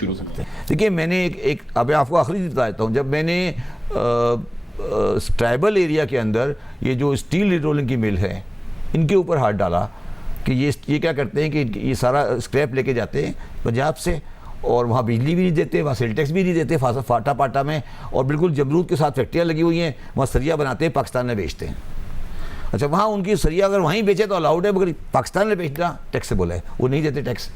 شروع سکتے ہیں. دیکھیے میں نے ایک اب آپ کو آخری بتا دیتا ہوں. جب میں نے ٹرائبل ایریا کے اندر یہ جو اسٹیل رولنگ کی مل ہے ان کے اوپر ہاتھ ڈالا کہ یہ کیا کرتے ہیں کہ یہ سارا اسکریپ لے کے جاتے ہیں پنجاب سے, اور وہاں بجلی بھی نہیں دیتے, وہاں سیل ٹیکس بھی نہیں دیتے فاٹا پاٹا میں, اور بالکل جمرود کے ساتھ فیکٹریاں لگی ہوئی ہیں, وہاں سریا بناتے ہیں, پاکستان میں بیچتے ہیں. اچھا وہاں ان کی سریا اگر وہیں بیچے تو الاؤڈ ہے, مگر پاکستان میں بیچنا ٹیکسیبل ہے, وہ نہیں دیتے ٹیکس.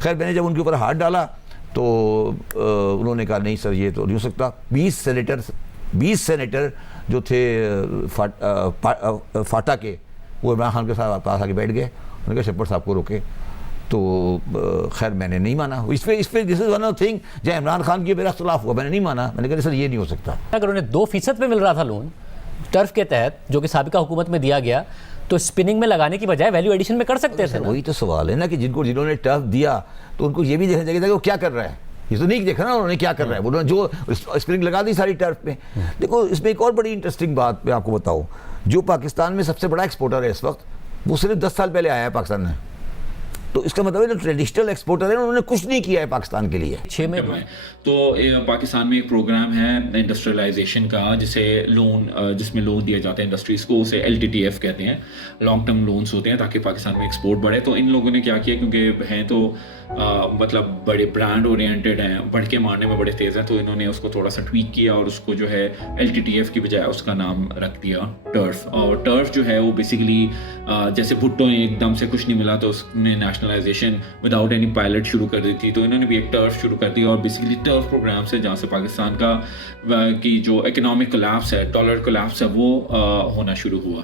خیر میں نے جب ان کے اوپر ہاتھ ڈالا تو انہوں نے کہا نہیں سر یہ تو نہیں ہو سکتا. 20 سینیٹر جو تھے فاٹا کے, وہ عمران خان کے ساتھ پاس آ کے بیٹھ گئے. انہوں نے کہا شپر صاحب کو روکے, تو خیر میں نے نہیں مانا. اس پہ دس از ون آف تھنگ جہاں عمران خان کی میرا اختلاف ہوا, میں نے نہیں مانا. میں نے کہا سر یہ نہیں ہو سکتا. اگر انہیں 2% پہ مل رہا تھا لون ٹرف کے تحت جو کہ سابقہ حکومت میں دیا گیا, تو اسپننگ میں لگانے کی بجائے ویلیو ایڈیشن میں کر سکتے تھے. وہی تو سوال ہے نا کہ جنہوں نے ٹرف دیا تو ان کو یہ بھی دیکھنا چاہیے تھا کہ وہ کیا کر رہا ہے. یہ تو نہیں دیکھا نا انہوں نے کیا کر رہا ہے. انہوں نے جو اسپرنگ لگا دی ساری ٹرف پہ. دیکھو اس میں ایک اور بڑی انٹرسٹنگ بات میں آپ کو بتاؤں, جو پاکستان میں سب سے بڑا ایکسپورٹر ہے اس وقت, وہ صرف 10 سال پہلے آیا ہے پاکستان میں. تو اس کا مطلب ہے جو ٹریڈیشنل ایکسپورٹر ہیں انہوں نے کچھ نہیں کیا ہے پاکستان کے لیے. 6 میں تو پاکستان میں ایک پروگرام ہے انڈسٹریلائزیشن کا جس میں لون دیا جاتا ہے انڈسٹریز کو, اسے LTTF کہتے ہیں, لانگ ٹرم لونز ہوتے ہیں تاکہ پاکستان میں ایکسپورٹ بڑھے. تو ان لوگوں نے کیا کیا, کیونکہ ہیں تو مطلب بڑے برانڈ اورینٹیڈ ہیں, بڑھ کے مارنے میں بڑے تیز ہیں, تو انہوں نے اس کو تھوڑا سا ٹویک کیا اور اس کو جو ہے LTTF کی بجائے اس کا نام رکھ دیا ٹرف. اور ٹرف جو ہے وہ بیسیکلی جیسے بھٹو نے ایک دم سے کچھ نہیں ملا تو اس نے نیشنلائزیشن وداؤٹ اینی پائلٹ شروع کر دی تھی, تو انہوں نے بھی ایک ٹرف شروع کر دی. اور بیسیکلی ٹرف پروگرام سے جہاں سے پاکستان کی جو اکنامک کولیپس ہے, ڈالر کولیپس ہے, وہ ہونا شروع ہوا.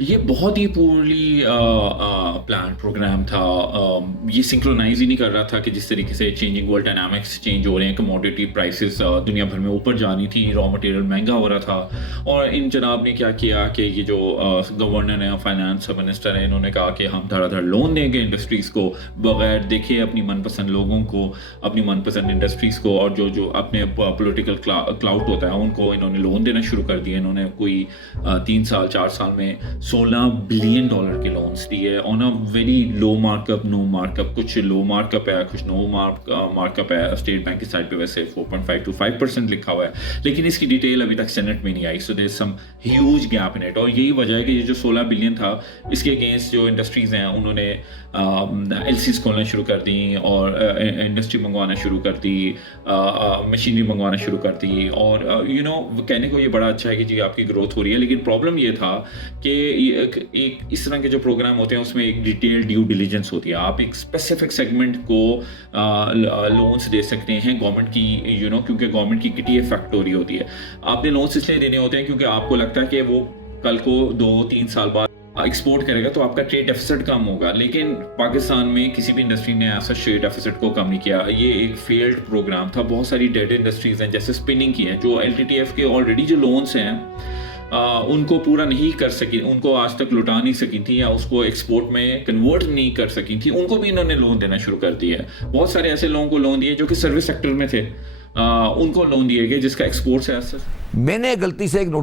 یہ بہت ہی پورلی پلان پروگرام تھا. یہ سنکرونائز ہی نہیں کر رہا تھا کہ جس طریقے سے چینجنگ ورلڈ ڈائنامکس چینج ہو رہے ہیں, کموڈیٹی پرائسز دنیا بھر میں اوپر جانی تھی, را مٹیریل مہنگا ہو رہا تھا. اور ان جناب نے کیا کیا کہ یہ جو گورنر ہیں, فائنانس منسٹر ہیں, انہوں نے کہا کہ ہم دھڑا دھڑ لون دیں گے انڈسٹریز کو بغیر دیکھے اپنی من پسند لوگوں کو, اپنی من پسند انڈسٹریز کو, اور جو اپنے پولیٹیکل کلاؤٹ ہوتا ہے ان کو انہوں نے لون دینا شروع کر دیا. انہوں نے کوئی 4 سال میں $16 بلین کے لونز دیے on a very low mark up, no mark up. کچھ لو مارک اپ ہے, کچھ نو مارک اپ ہے. اسٹیٹ بینک کی سائڈ پہ ویسے 4.5 to 5% لکھا ہوا ہے, لیکن اس کی ڈیٹیل ابھی تک سینٹ میں نہیں آئی. سو دیر از سم ہیوج گیپ ان اٹ. اور یہی وجہ ہے کہ یہ جو 16 بلین تھا اس کے اگینسٹ جو انڈسٹریز ہیں انہوں نے LCs کھولنا شروع کر دیں, اور انڈسٹری منگوانا شروع کر دی, مشینری منگوانا شروع کر دی. اور کہنے کو یہ بڑا اچھا ہے کہ جی آپ کی گروتھ ہو رہی ہے, لیکن پرابلم یہ تھا کہ ایک اس طرح کے جو پروگرام ہوتے ہیں اس میں ایک ڈیٹیل ڈیو ڈیلیجنس ہوتی ہے. آپ ایک اسپیسیفک سیگمنٹ کو لونس دے سکتے ہیں گورنمنٹ کی, کیونکہ گورنمنٹ کی کٹی افیکٹ ہو رہی ہوتی ہے. آپ نے لونس اس لیے دینے ہوتے ہیں کیونکہ آپ کو لگتا ہے کہ وہ کل کو 2-3 سال بعد ایکسپورٹ کرے گا تو آپ کا ٹریڈ ڈیفیسٹ کم ہوگا. لیکن پاکستان میں کسی بھی انڈسٹری نے ایسا ٹریڈ ڈیفیسٹ کو کم نہیں کیا. یہ ایک فیلڈ پروگرام تھا. بہت ساری ڈیڈ انڈسٹریز ہیں جیسے اسپننگ کی ہیں, جو LTTF کے آلریڈی جو لونس ہیں ان کو پورا نہیں کر سکی, ان کو آج تک لٹا نہیں سکی تھیں یا اس کو ایکسپورٹ میں کنورٹ نہیں کر سکی تھیں, ان کو بھی انہوں نے لون دینا شروع کر دیا ہے. بہت سارے ایسے لوگوں کو لون دیے جو کہ سروس سیکٹر میں تھے, ان کو لون دیے گئے جس کا ایکسپورٹ سے اثر. میں نے غلطی سے ایک نوٹس